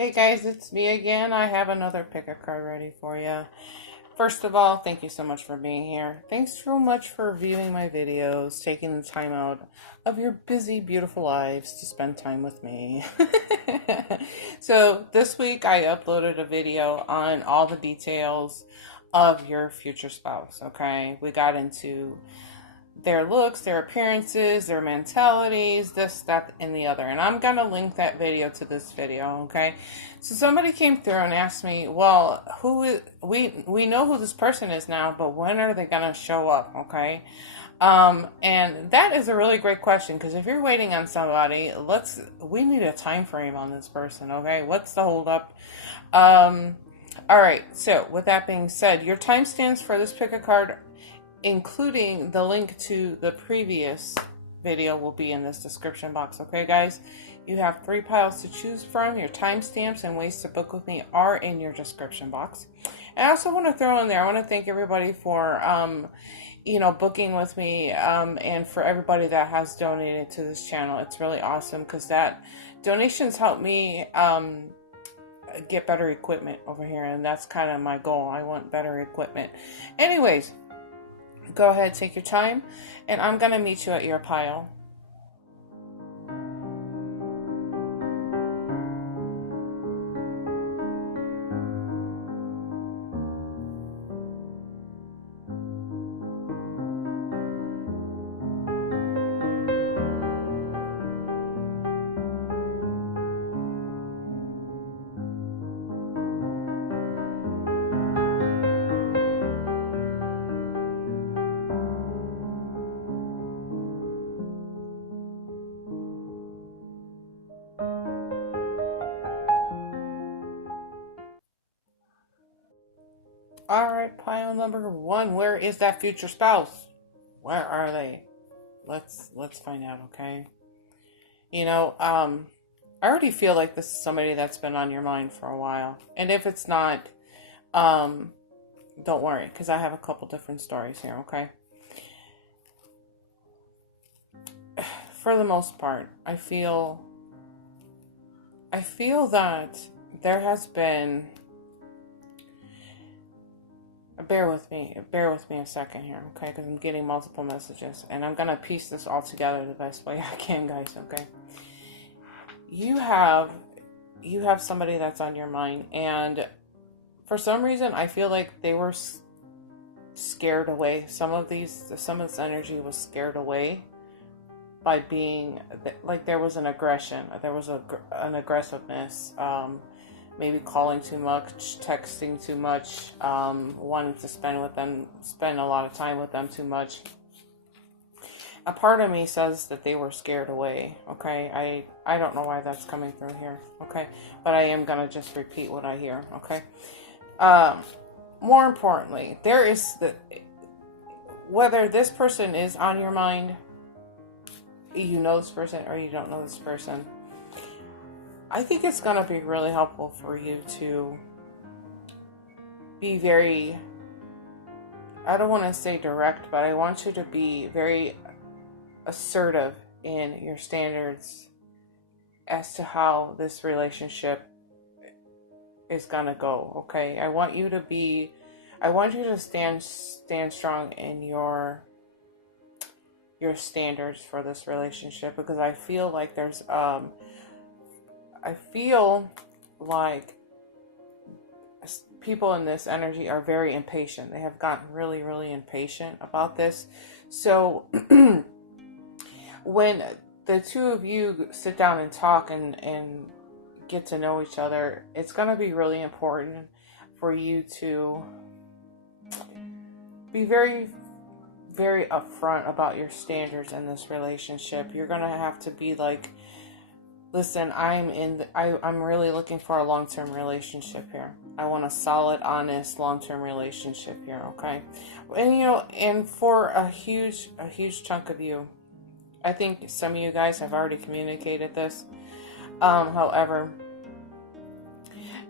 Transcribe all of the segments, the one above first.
Hey guys, it's me again. I have another pick a card ready for you. First of all, thank you so much for being here. Thanks so much for viewing my videos, taking the time out of your busy, beautiful lives to spend time with me. So this week I uploaded a video on all the details of your future spouse, okay? We got into their looks, their appearances, their mentalities, this, that, and the other. And I'm going to link that video to this video, okay? So somebody came through and asked me, well, we know who this person is now, but when are they going to show up, okay? And that is a really great question, because if you're waiting on somebody, we need a time frame on this person, okay? What's the hold up? All right, so with that being said, your timestamps for this pick a card, including the link to the previous video, will be in this description box. Okay, guys? You have 3 piles to choose from. Your timestamps and ways to book with me are in your description box. And I also want to throw in there, I want to thank everybody for, booking with me, and for everybody that has donated to this channel. It's really awesome, because that donations help me get better equipment over here, and that's kind of my goal. I want better equipment. Anyways, go ahead, take your time, and I'm going to meet you at your pile. All right, pile number 1. Where is that future spouse? Where are they? Let's find out, okay? I already feel like this is somebody that's been on your mind for a while. And if it's not, don't worry, because I have a couple different stories here, okay? For the most part, I feel that there has been, bear with me a second here, okay? Because I'm getting multiple messages, and I'm gonna piece this all together the best way I can, guys, okay? You have somebody that's on your mind, and for some reason I feel like they were scared away. Some of this energy was scared away by being like, there was an aggression, there was an aggressiveness, maybe calling too much, texting too much, wanting to spend a lot of time with them too much. A part of me says that they were scared away, okay? I don't know why that's coming through here, okay? But I am going to just repeat what I hear, okay? More importantly, whether this person is on your mind, you know this person, or you don't know this person, I think it's going to be really helpful for you to be very, I don't want to say direct, but I want you to be very assertive in your standards as to how this relationship is going to go, okay? I want you to stand strong in your standards for this relationship, because I feel like people in this energy are very impatient. They have gotten really, really impatient about this. So when the two of you sit down and talk and get to know each other, it's going to be really important for you to be very, very upfront about your standards in this relationship. You're going to have to be like, listen, I'm really looking for a long-term relationship here. I want a solid, honest, long-term relationship here, okay? And for a huge chunk of you, I think some of you guys have already communicated this. However,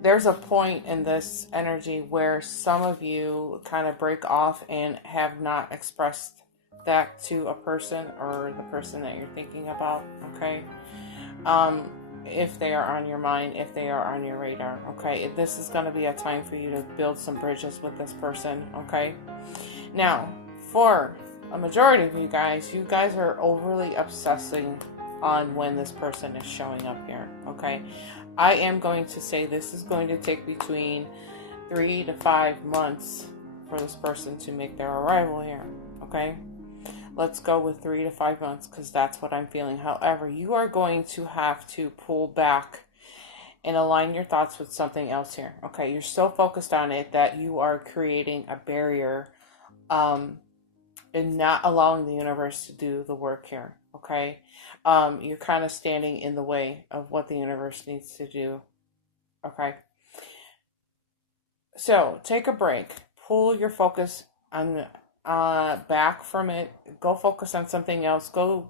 there's a point in this energy where some of you kind of break off and have not expressed that to a person, or the person that you're thinking about, okay? if they are on your mind, if they are on your radar, okay? This is going to be a time for you to build some bridges with this person, okay? Now, for a majority of you guys are overly obsessing on when this person is showing up here, okay? I am going to say this is going to take between 3 to 5 months for this person to make their arrival here, okay? Let's go with 3 to 5 months because that's what I'm feeling. However, you are going to have to pull back and align your thoughts with something else here, okay? You're so focused on it that you are creating a barrier and not allowing the universe to do the work here, okay? You're kind of standing in the way of what the universe needs to do, okay? So take a break, pull your focus on back from it, go focus on something else, go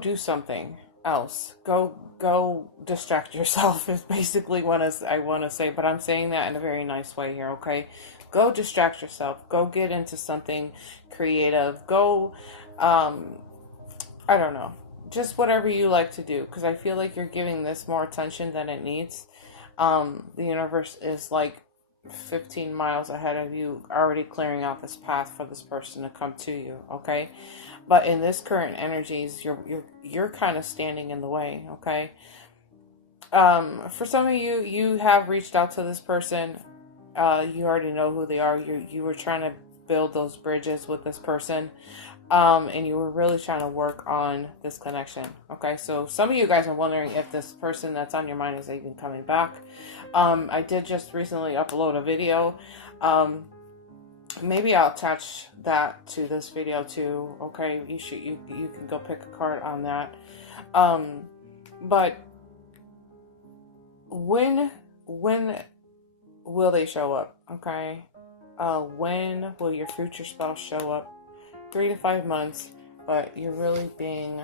do something else, go distract yourself is basically what I want to say, but I'm saying that in a very nice way here, okay? Go distract yourself, go get into something creative, go I don't know, just whatever you like to do, because I feel like you're giving this more attention than it needs. The universe is like 15 miles ahead of you, already clearing out this path for this person to come to you, okay? But in this current energies, you're kind of standing in the way, okay? For some of you, you have reached out to this person. You already know who they are. You were trying to build those bridges with this person. And you were really trying to work on this connection. Okay, so some of you guys are wondering if this person that's on your mind is even coming back. I did just recently upload a video. Maybe I'll attach that to this video too. Okay, you can go pick a card on that. But when will they show up? Okay, when will your future spouse show up? 3 to 5 months, but you're really being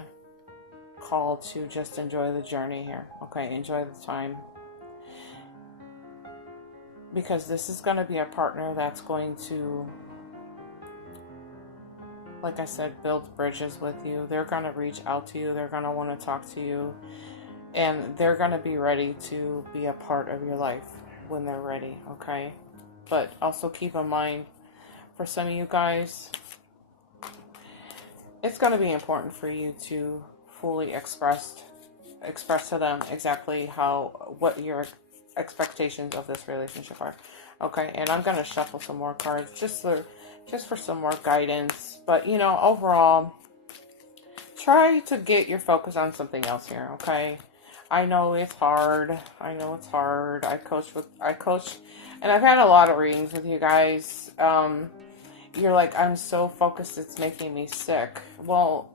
called to just enjoy the journey here, okay? Enjoy the time, because this is going to be a partner that's going to, like I said, build bridges with you. They're going to reach out to you. They're going to want to talk to you, and they're going to be ready to be a part of your life when they're ready, okay? But also keep in mind, for some of you guys, it's going to be important for you to fully express to them exactly what your expectations of this relationship are. Okay, and I'm going to shuffle some more cards just for some more guidance. But you know, overall, try to get your focus on something else here. Okay, I know it's hard. I coach, and I've had a lot of readings with you guys. You're like, I'm so focused, it's making me sick. Well,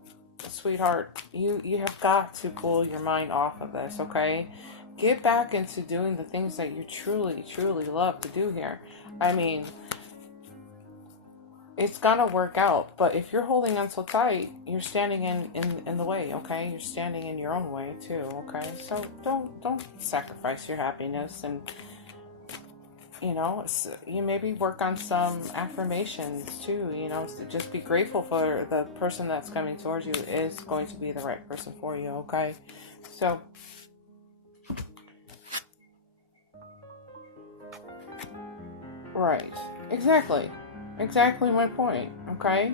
sweetheart, you have got to pull your mind off of this, okay? Get back into doing the things that you truly, truly love to do here. I mean, it's gonna work out, but if you're holding on so tight, you're standing in the way, okay? You're standing in your own way too, okay? So don't sacrifice your happiness, and you know, you maybe work on some affirmations too, you know, so just be grateful for the person that's coming towards you is going to be the right person for you, okay? So, right, exactly my point, okay?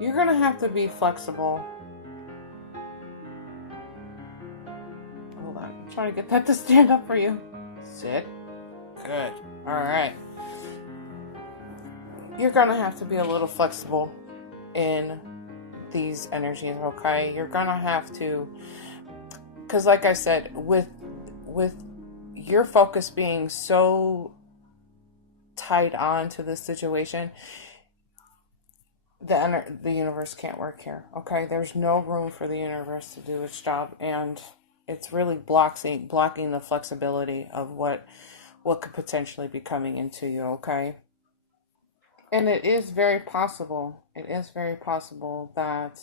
You're gonna have to be flexible. Hold on, I'm trying to get that to stand up for you. Sit. Good. Alright. You're gonna have to be a little flexible in these energies, okay? You're gonna have to, because like I said, with your focus being so tied on to this situation, the universe can't work here, okay? There's no room for the universe to do its job, and it's really blocking the flexibility of what could potentially be coming into you, okay? And it is very possible that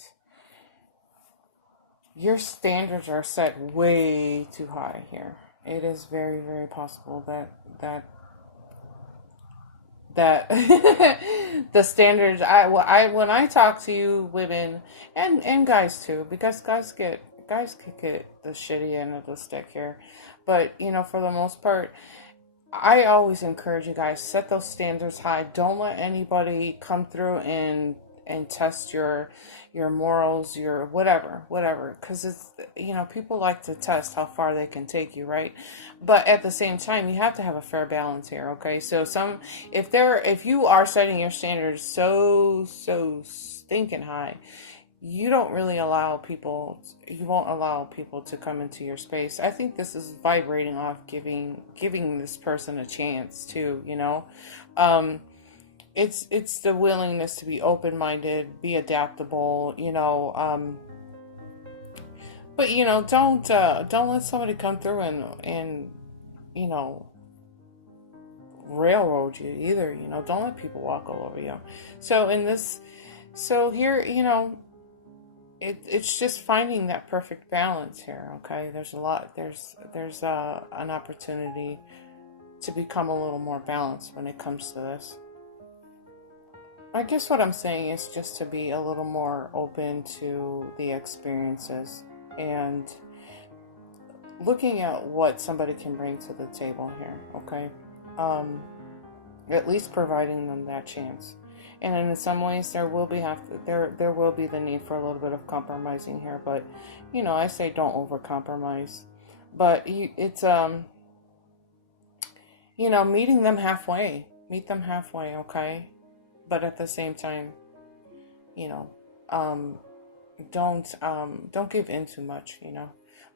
your standards are set way too high here. It is very, very possible that that the standards, when I talk to you women and guys too, because guys can get the shitty end of the stick here, but you know, for the most part, I always encourage you guys, set those standards high. Don't let anybody come through and test your morals, your whatever, because it's, you know, people like to test how far they can take you, right? But at the same time, you have to have a fair balance here, okay? So if you are setting your standards so stinking high, you don't really you won't allow people to come into your space. I think this is vibrating off giving this person a chance too, you know. It's the willingness to be open-minded, be adaptable, you know. But you know, don't let somebody come through and you know, railroad you either. You know, don't let people walk all over you. So here, you know, it's just finding that perfect balance here. Okay, there's an opportunity to become a little more balanced when it comes to this. I guess what I'm saying is just to be a little more open to the experiences and looking at what somebody can bring to the table here, okay? At least providing them that chance. And in some ways there will be the need for a little bit of compromising here, but you know, I say don't over compromise. But it's you know, meet them halfway, okay? But at the same time, you know, don't give in too much, you know,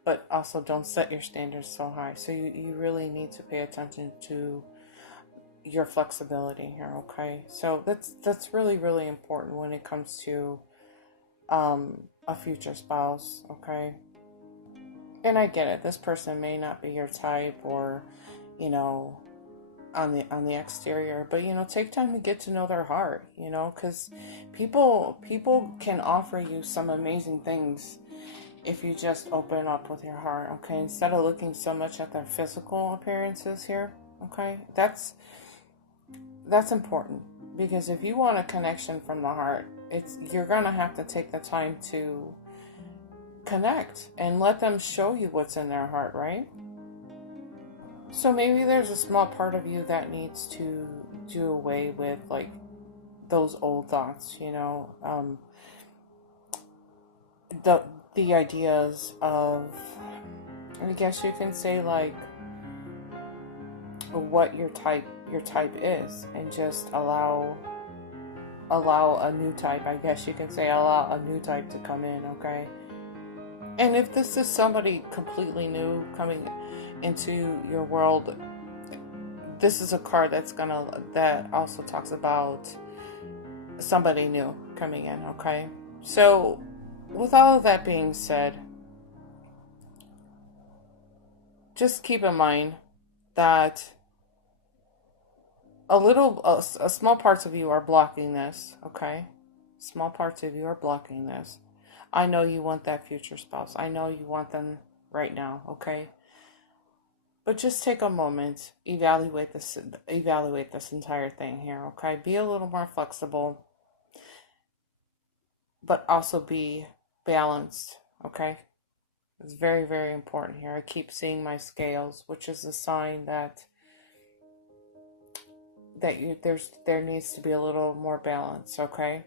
but also don't set your standards so high. So you really need to pay attention to your flexibility here, okay? So that's really, really important when it comes to a future spouse, okay? And I get it, this person may not be your type, or you know, on the exterior, but you know, take time to get to know their heart, you know, because people can offer you some amazing things if you just open up with your heart, okay? Instead of looking so much at their physical appearances here, okay? That's important, because if you want a connection from the heart, you're gonna have to take the time to connect and let them show you what's in their heart, right? So maybe there's a small part of you that needs to do away with like those old thoughts, you know, the ideas of, I guess you can say, like what your type is, and just allow a new type, I guess you can say, allow a new type to come in, okay? And if this is somebody completely new coming into your world, this is a card that also talks about somebody new coming in, okay? So with all of that being said, just keep in mind that small parts of you are blocking this, okay? Small parts of you are blocking this. I know you want that future spouse. I know you want them right now, okay? But just take a moment, evaluate this entire thing here, okay? Be a little more flexible, but also be balanced, okay? It's very, very important here. I keep seeing my scales, which is a sign that there needs to be a little more balance, okay?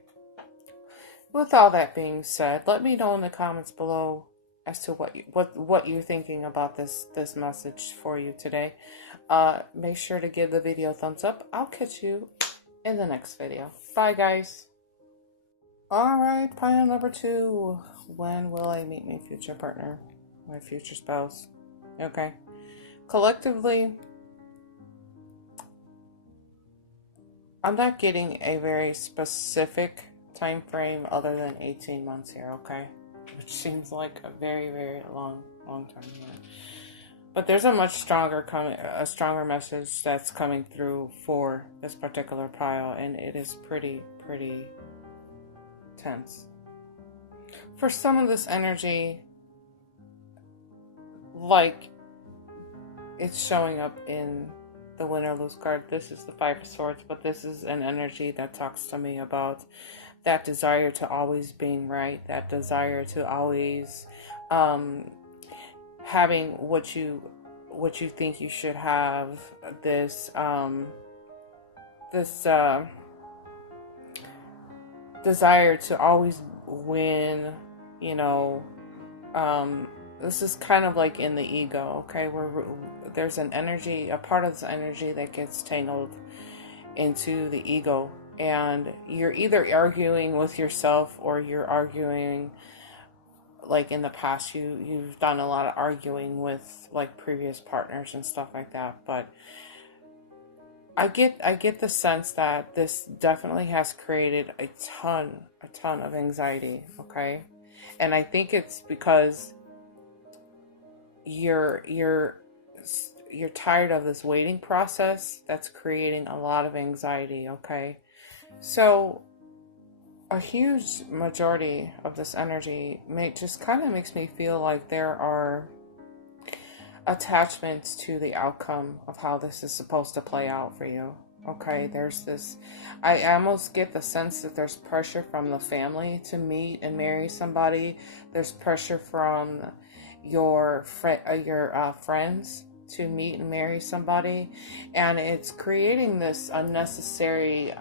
With all that being said, let me know in the comments below as to what you're thinking about this message for you today. Make sure to give the video a thumbs up. I'll catch you in the next video. Bye, guys. Alright, pile number 2. When will I meet my future partner? My future spouse? Okay. Collectively, I'm not getting a very specific time frame other than 18 months here, okay? Which seems like a very, very long time here. But there's a much stronger message that's coming through for this particular pile, and it is pretty tense. For some of this energy, like it's showing up in the win or lose card. This is the Five of Swords, but this is an energy that talks to me about that desire to always being right, that desire to always having what you think you should have, this this desire to always win, you know. This is kind of like in the ego, okay, where there's an energy, a part of this energy that gets tangled into the ego, and you're either arguing with yourself or you're arguing, like in the past you've done a lot of arguing with like previous partners and stuff like that. But I get the sense that this definitely has created a ton of anxiety, okay? And I think it's because you're tired of this waiting process that's creating a lot of anxiety, okay? So a huge majority of this energy just kind of makes me feel like there are attachments to the outcome of how this is supposed to play out for you. Okay, there's this, I almost get the sense that there's pressure from the family to meet and marry somebody. There's pressure from your friends to meet and marry somebody, and it's creating this unnecessary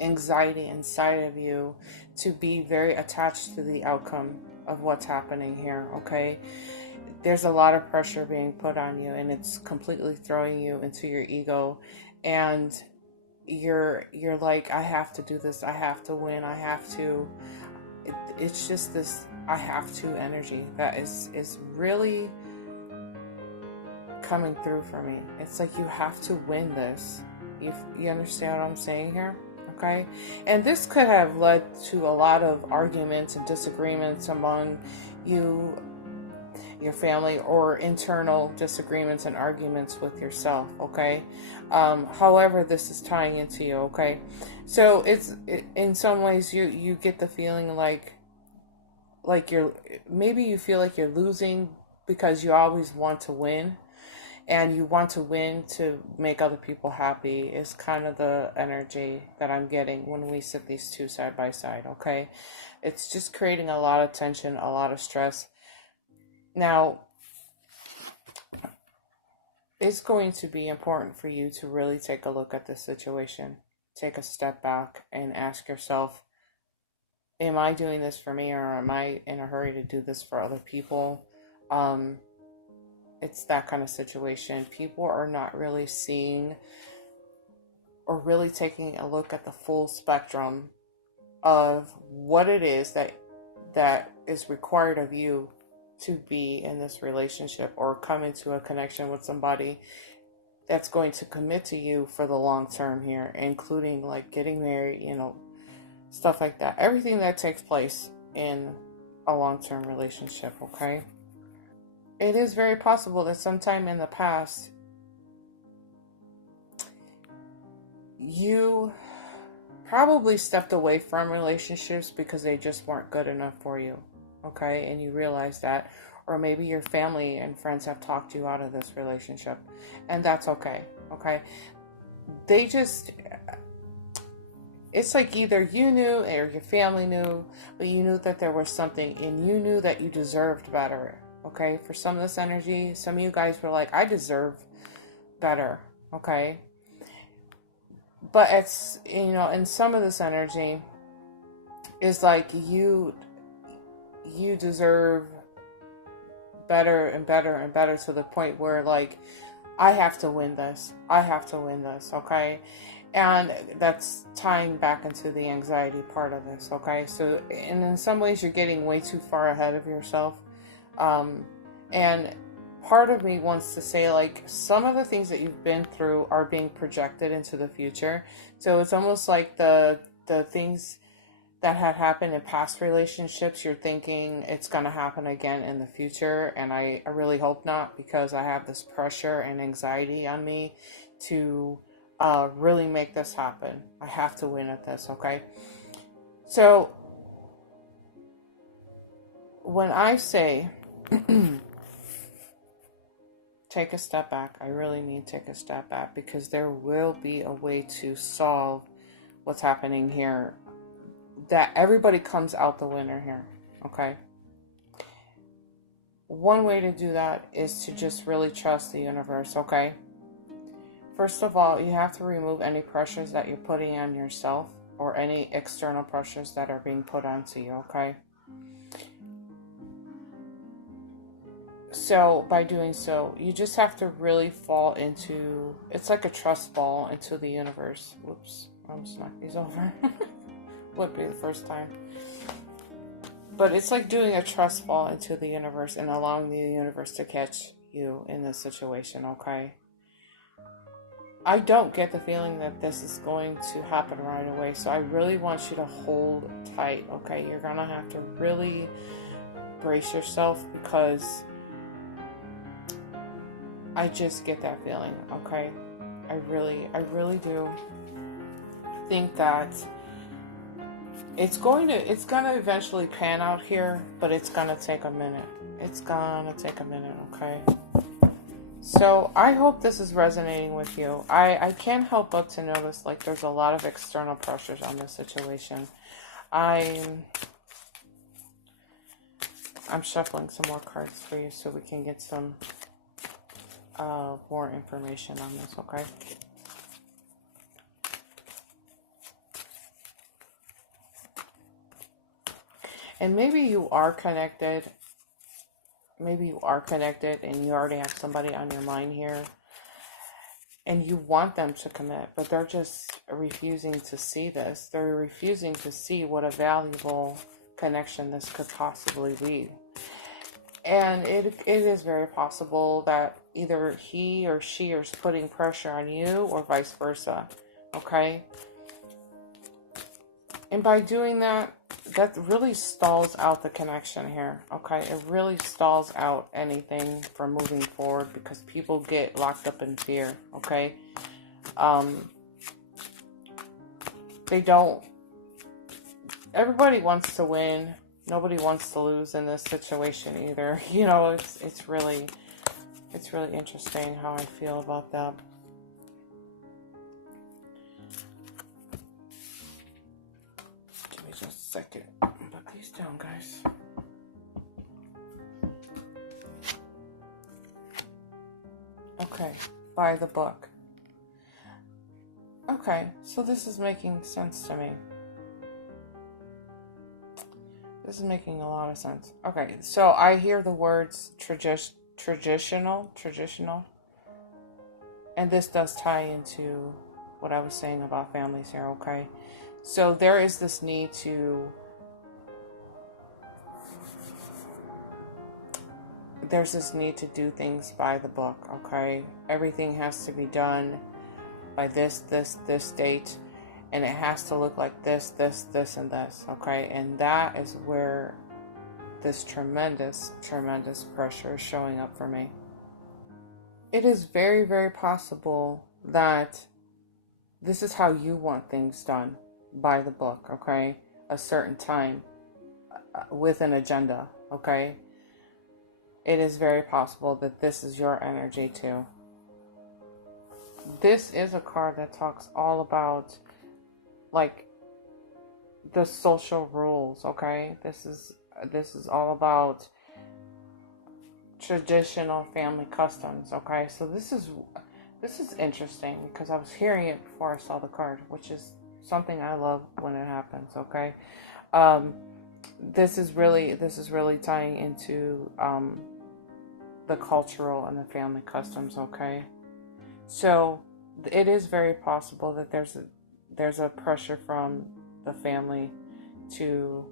anxiety inside of you to be very attached to the outcome of what's happening here, okay? There's a lot of pressure being put on you, and it's completely throwing you into your ego, and you're like, I have to do this, I have to win, I have to. It's just this I have to energy that is really coming through for me. It's like you have to win this. You understand what I'm saying here? Okay? And this could have led to a lot of arguments and disagreements among you, your family, or internal disagreements and arguments with yourself, okay? However this is tying into you, okay? So in some ways you get the feeling like maybe you feel like you're losing because you always want to win, and you want to win to make other people happy is kind of the energy that I'm getting when we sit these two side by side, okay? It's just creating a lot of tension, a lot of stress. Now, it's going to be important for you to really take a look at this situation. Take a step back and ask yourself, am I doing this for me, or am I in a hurry to do this for other people? It's that kind of situation. People are not really seeing or really taking a look at the full spectrum of what it is that is required of you to be in this relationship or come into a connection with somebody that's going to commit to you for the long term here, including like getting married, you know, stuff like that. Everything that takes place in a long-term relationship, okay? It is very possible that sometime in the past you probably stepped away from relationships because they just weren't good enough for you, okay? And you realize that, or maybe your family and friends have talked you out of this relationship, and that's okay, okay? It's like either you knew or your family knew, but you knew that there was something, and you knew that you deserved better, okay? For some of this energy, some of you guys were like, I deserve better, okay? But it's, you know, and some of this energy is like you deserve better and better and better, to the point where like, I have to win this, okay? And that's tying back into the anxiety part of this, okay? So, and in some ways you're getting way too far ahead of yourself. And part of me wants to say, like, some of the things that you've been through are being projected into the future. So it's almost like the things that had happened in past relationships, you're thinking it's going to happen again in the future. And I really hope not, because I have this pressure and anxiety on me to really make this happen. I have to win at this, okay? So when I say take a step back. I really mean take a step back, because there will be a way to solve what's happening here, that everybody comes out the winner here, okay? One way to do that is to just really trust the universe, okay? First of all, you have to remove any pressures that you're putting on yourself, or any external pressures that are being put onto you, okay? So by doing so, you just have to really fall into, it's like a trust fall into the universe. Whoops, almost knocked these over. Would be the first time. But it's like doing a trust fall into the universe and allowing the universe to catch you in this situation, okay? I don't get the feeling that this is going to happen right away, so I really want you to hold tight, okay? You're gonna have to really brace yourself, because I just get that feeling, okay? I really do think that it's gonna eventually pan out here, but it's gonna take a minute. It's gonna take a minute, okay? So I hope this is resonating with you. I can't help but to notice, like, there's a lot of external pressures on this situation. I'm shuffling some more cards for you so we can get some more information on this, okay? And maybe you are connected. Maybe you are connected and you already have somebody on your mind here, and you want them to commit, but they're just refusing to see this. They're refusing to see what a valuable connection this could possibly be. And it is very possible that either he or she is putting pressure on you, or vice versa, okay? And by doing that, that really stalls out the connection here, okay? It really stalls out anything from moving forward, because people get locked up in fear, okay? They don't... Everybody wants to win. Nobody wants to lose in this situation either. You know, it's really interesting how I feel about that. Give me just a second. Put these down, guys. Okay, by the book. Okay, so this is making sense to me. This is making a lot of sense. Okay, so I hear the words traditional, and this does tie into what I was saying about families here, okay? So there is this need to, there's this need to do things by the book, okay? Everything has to be done by this date. And it has to look like this, and this, okay? And that is where this tremendous pressure is showing up for me. It is very, very possible that this is how you want things done, by the book, okay? A certain time, with an agenda, okay? It is very possible that this is your energy too. This is a card that talks all about, like, the social rules, okay? This is all about traditional family customs, okay? So this is interesting, because I was hearing it before I saw the card, which is something I love when it happens, okay? This is really tying into the cultural and the family customs, okay? So it is very possible that there's a pressure from the family to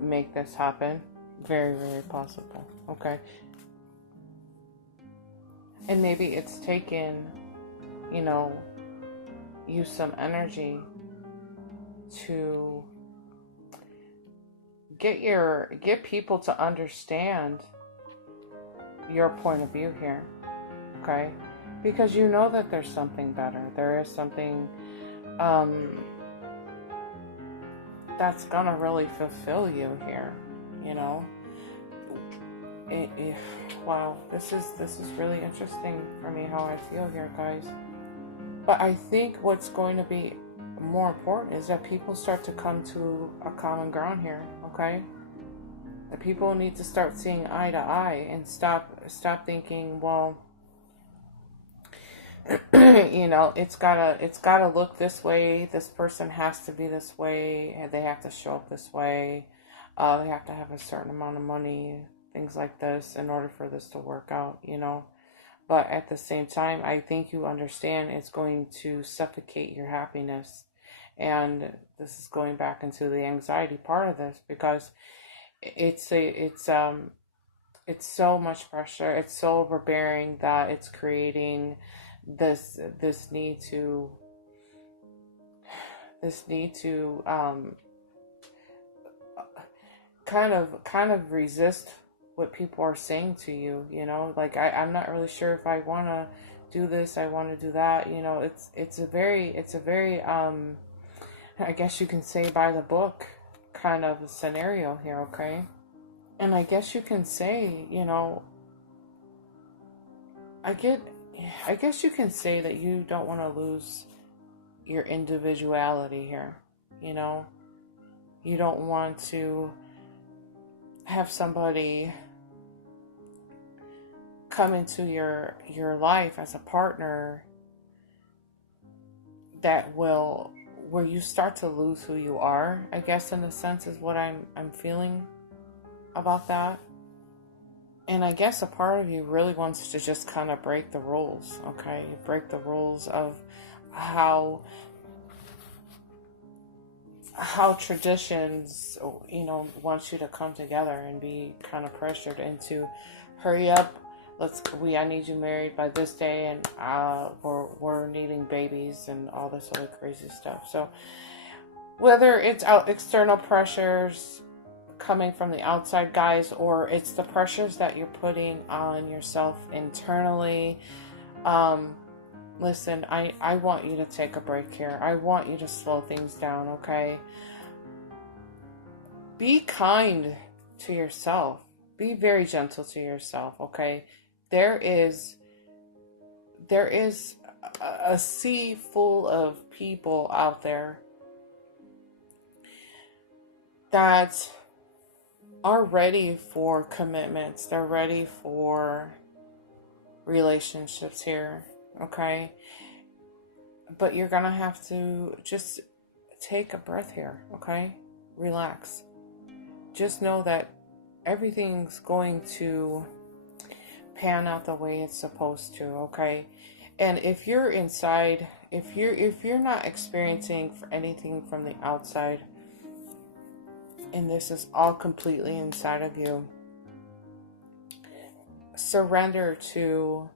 make this happen. Very, very possible. Okay. And maybe it's taken, you some energy to get people to understand your point of view here. Okay? Because you know that there's something better. There is something that's gonna really fulfill you here, wow, this is really interesting for me how I feel here, guys. But I think what's going to be more important is that people start to come to a common ground here, okay? That people need to start seeing eye to eye and stop thinking, well, you know, it's gotta look this way. This person has to be this way, and they have to show up this way. They have to have a certain amount of money, things like this, in order for this to work out, you know. But at the same time, I think you understand it's going to suffocate your happiness. And this is going back into the anxiety part of this, because it's so much pressure. It's so overbearing that it's creating this need to kind of resist what people are saying to you, you know. Like, I'm not really sure if I want to do this, I want to do that, you know. It's a very I guess you can say by the book kind of a scenario here, okay? And I guess you can say, you know, I guess you can say that you don't want to lose your individuality here, you know. You don't want to have somebody come into your life as a partner where you start to lose who you are, I guess, in a sense, is what I'm feeling about that. And I guess a part of you really wants to just kind of break the rules, okay? Break the rules of how traditions, you know, want you to come together and be kind of pressured into, hurry up, I need you married by this day, and we're needing babies and all this other crazy stuff. So whether it's external pressures coming from the outside, guys, or it's the pressures that you're putting on yourself internally, listen, I want you to take a break here. I want you to slow things down, okay? Be kind to yourself. Be very gentle to yourself, okay? There is a sea full of people out there that are ready for commitments. They're ready for relationships here, okay? But you're gonna have to just take a breath here, okay? Relax. Just know that everything's going to pan out the way it's supposed to, okay? And if you're inside, if you're not experiencing anything from the outside, and this is all completely inside of you, surrender to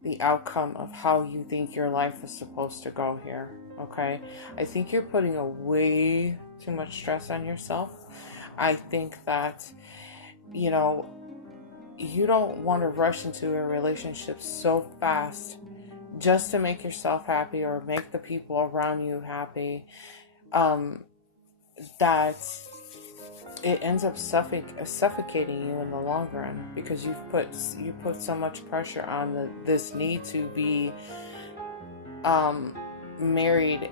the outcome of how you think your life is supposed to go here, okay? I think you're putting a way too much stress on yourself. I think that, you know, you don't want to rush into a relationship so fast just to make yourself happy or make the people around you happy, that it ends up suffocating you in the long run, because you put so much pressure on this need to be married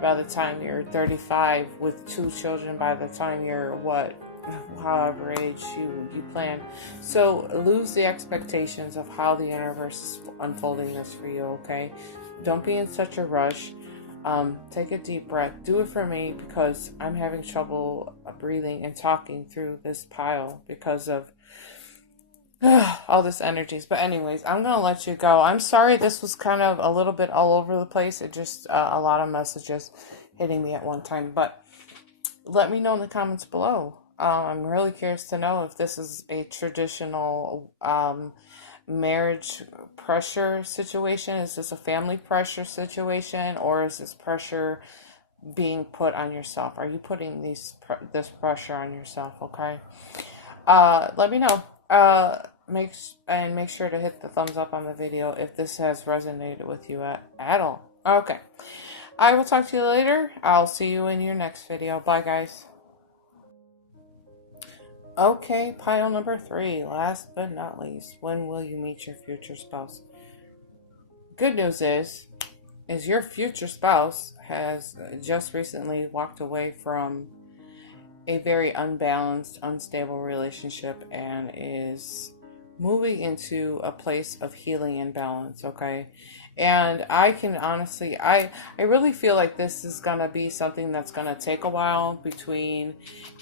by the time you're 35, with 2 children by the time you're however age you plan. So lose the expectations of how the universe is unfolding this for you, okay? Don't be in such a rush. Take a deep breath. Do it for me, because I'm having trouble breathing and talking through this pile because of all this energies. But anyways, I'm gonna let you go. I'm sorry this was kind of a little bit all over the place. It just a lot of messages hitting me at one time. But let me know in the comments below. I'm really curious to know if this is a traditional marriage pressure situation. Is this a family pressure situation, or is this pressure being put on yourself? Are you putting this pressure on yourself? Okay. Let me know. Make sure to hit the thumbs up on the video if this has resonated with you at all. Okay. I will talk to you later. I'll see you in your next video. Bye, guys. Okay, pile number 3, last but not least, when will you meet your future spouse? Good news is your future spouse has just recently walked away from a very unbalanced, unstable relationship and is moving into a place of healing and balance, okay? And I can honestly, I really feel like this is going to be something that's going to take a while, between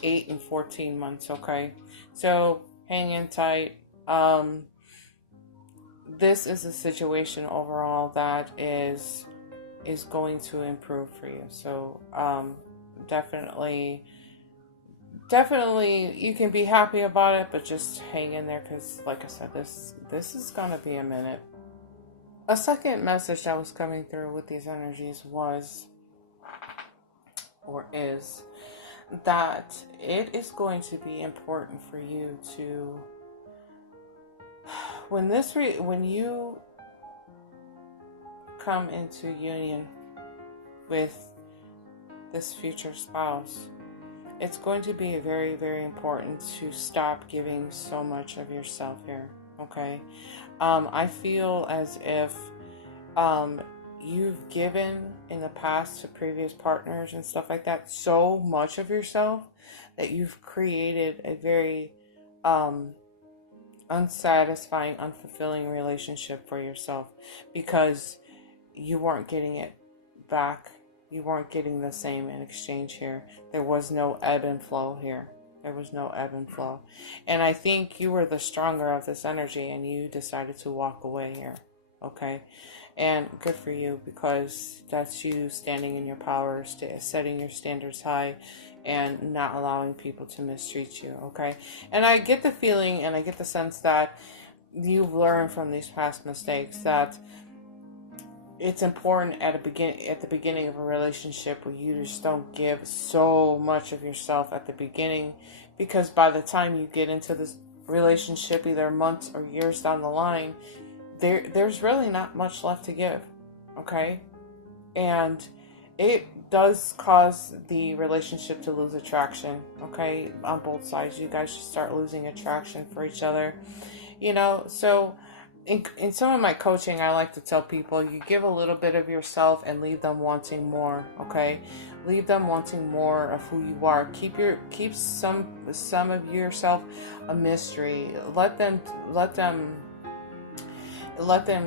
8 and 14 months, okay? So hang in tight. This is a situation overall that is going to improve for you. So definitely you can be happy about it, but just hang in there, because like I said, this is gonna be a minute. A second message that was coming through with these energies was, or is, that it is going to be important for you to, when you come into union with this future spouse, it's going to be very, very important to stop giving so much of yourself here, okay? I feel as if you've given in the past to previous partners and stuff like that so much of yourself that you've created a very unsatisfying, unfulfilling relationship for yourself, because you weren't getting it back. You weren't getting the same in exchange here. There was no ebb and flow here. There was no ebb and flow. And I think you were the stronger of this energy and you decided to walk away here. Okay? And good for you, because that's you standing in your power, setting your standards high, and not allowing people to mistreat you. Okay? And I get the feeling and I get the sense that you've learned from these past mistakes, that it's important at the beginning of a relationship where you just don't give so much of yourself at the beginning, because by the time you get into this relationship, either months or years down the line, there's really not much left to give, okay? And it does cause the relationship to lose attraction, okay? On both sides, you guys should start losing attraction for each other, so in some of my coaching, I like to tell people, you give a little bit of yourself and leave them wanting more, okay? Leave them wanting more of who you are. Keep some of yourself a mystery. Let them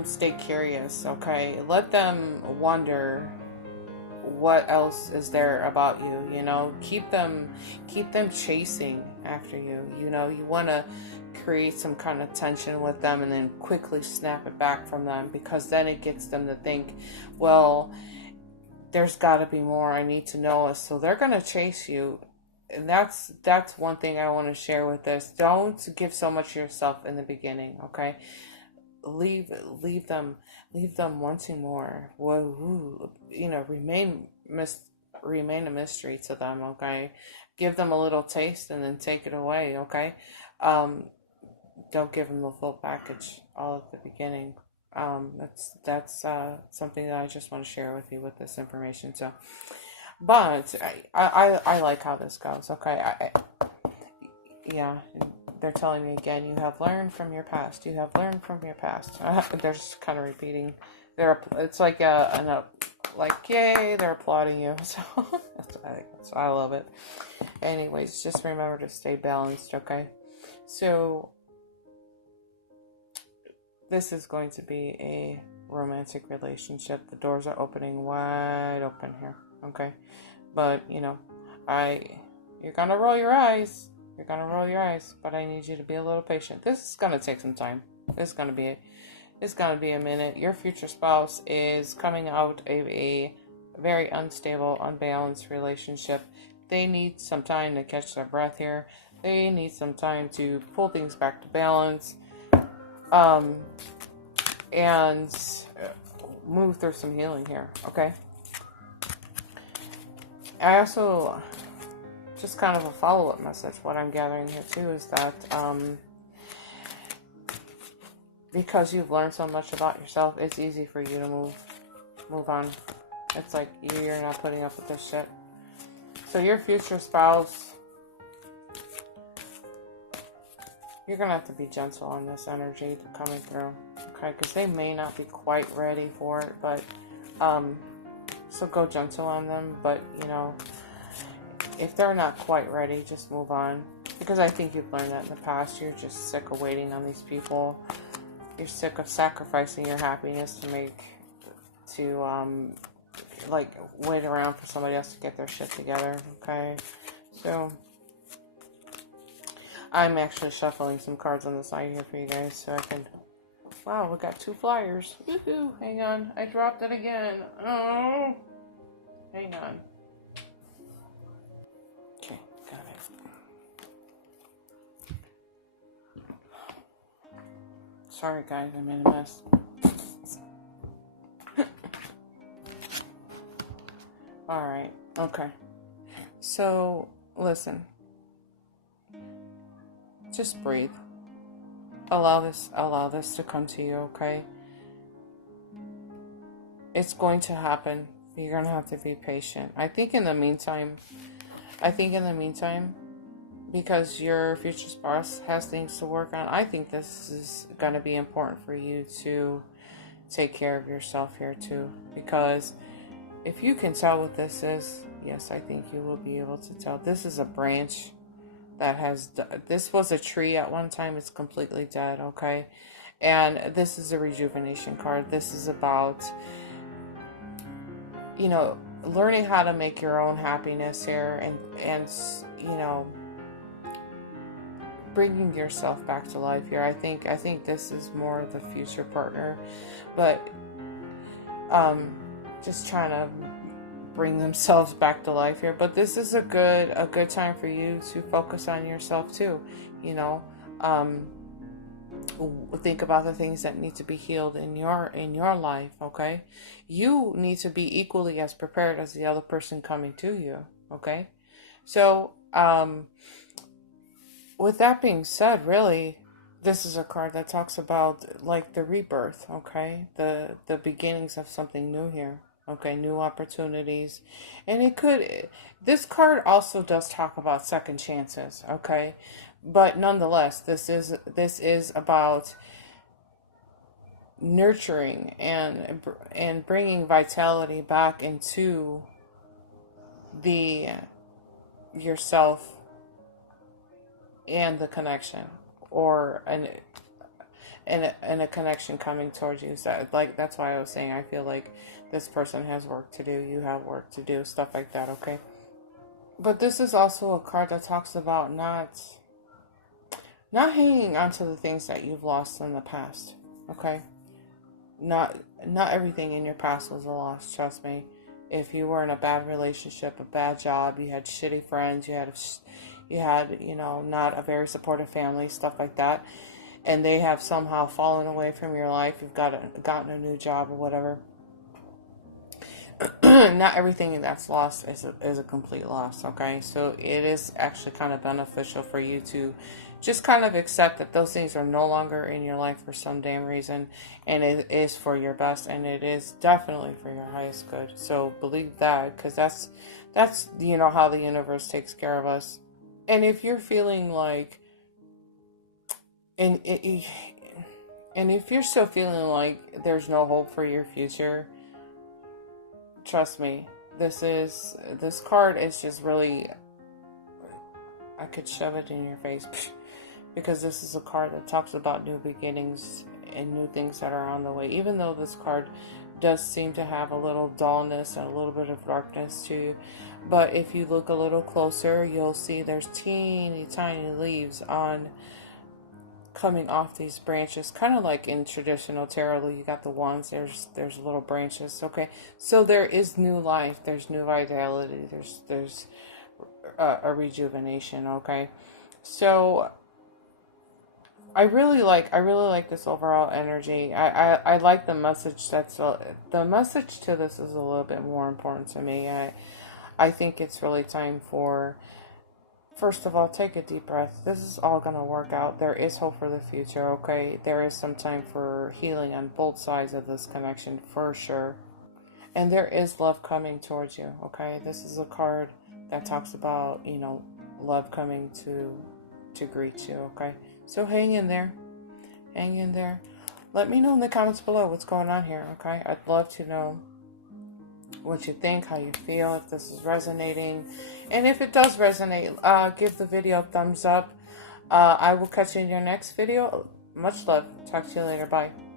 stay curious, okay? Let them wonder what else is there about you, keep them chasing after you. You want to create some kind of tension with them and then quickly snap it back from them, because then it gets them to think, well, there's got to be more. I need to know. So they're going to chase you. And that's one thing I want to share with this. Don't give so much of yourself in the beginning, okay? Leave them wanting more. Remain a mystery to them, okay? Give them a little taste and then take it away, okay? Don't give them the full package all at the beginning. That's something that I just want to share with you with this information. So, but I like how this goes. Okay, yeah. They're telling me again, you have learned from your past. You have learned from your past. They're just kind of repeating. It's like yay, they're applauding you. So I love it. Anyways, just remember to stay balanced, okay? So this is going to be a romantic relationship. The doors are opening wide open here, okay? But, you're gonna roll your eyes. You're gonna roll your eyes, but I need you to be a little patient. This is gonna take some time. It's gonna be a minute. Your future spouse is coming out of a very unstable, unbalanced relationship. They need some time to catch their breath here. They need some time to pull things back to balance, and move through some healing here, okay? I also, just kind of a follow-up message, what I'm gathering here too is that because you've learned so much about yourself, it's easy for you to move on. It's like you're not putting up with this shit. So your future spouse you're going to have to be gentle on this energy coming through, okay? Because they may not be quite ready for it, but, so go gentle on them. But, you know, if they're not quite ready, just move on. Because I think you've learned that in the past. You're just sick of waiting on these people. You're sick of sacrificing your happiness to like, wait around for somebody else to get their shit together, okay? So I'm actually shuffling some cards on the side here for you guys so I can... Wow, we got 2 flyers. Woohoo! Hang on. I dropped it again. Oh! Hang on. Okay, got it. Sorry, guys. I made a mess. Alright. Okay. So, listen. Just breathe. Allow this to come to you, okay? It's going to happen. You're going to have to be patient. I think in the meantime, because your future spouse has things to work on, I think this is going to be important for you to take care of yourself here too. Because if you can tell what this is, yes, I think you will be able to tell. This is a branch that has, this was a tree at one time. It's completely dead, okay? And this is a rejuvenation card. This is about, you know, learning how to make your own happiness here and you know, bringing yourself back to life here. I think this is more the future partner, but just trying to bring themselves back to life here. But this is a good time for you to focus on yourself too, you know. Think about the things that need to be healed in your life, okay? You need to be equally as prepared as the other person coming to you, okay? So, with that being said, really, this is a card that talks about, like, the rebirth, okay? The beginnings of something new here, okay? New opportunities. And this card also does talk about second chances, okay? But nonetheless, this is about nurturing and bringing vitality back into yourself and the connection, or and a connection coming towards you. So, like, that's why I was saying I feel like this person has work to do, you have work to do, stuff like that, okay? But this is also a card that talks about not hanging on to the things that you've lost in the past, okay? Not everything in your past was a loss, trust me. If you were in a bad relationship, a bad job, you had shitty friends, you had, you know, not a very supportive family, stuff like that, and they have somehow fallen away from your life, you've gotten a new job or whatever. Not everything that's lost is a complete loss, okay? So it is actually kind of beneficial for you to just kind of accept that those things are no longer in your life for some damn reason, and it is for your best, and it is definitely for your highest good. So believe that, because that's you know, how the universe takes care of us. And if you're feeling like, and if you're still feeling like there's no hope for your future, trust me, this card is just really, I could shove it in your face, because this is a card that talks about new beginnings and new things that are on the way. Even though this card does seem to have a little dullness and a little bit of darkness to you, but if you look a little closer, you'll see there's teeny tiny leaves coming off these branches, kind of like in traditional tarot. You got the wands, there's little branches, okay? So there is new life, there's new vitality, there's a rejuvenation, okay? So I really like this overall energy. I like the message. The message to this is a little bit more important to me. I think it's really time for, first of all, take a deep breath. This is all going to work out. There is hope for the future, okay? There is some time for healing on both sides of this connection, for sure. And there is love coming towards you, okay? This is a card that talks about, you know, love coming to greet you, okay? So hang in there. Hang in there. Let me know in the comments below what's going on here, okay? I'd love to know what you think, how you feel, if this is resonating. And if it does resonate, give the video a thumbs up. I will catch you in your next video. Much love. Talk to you later. Bye.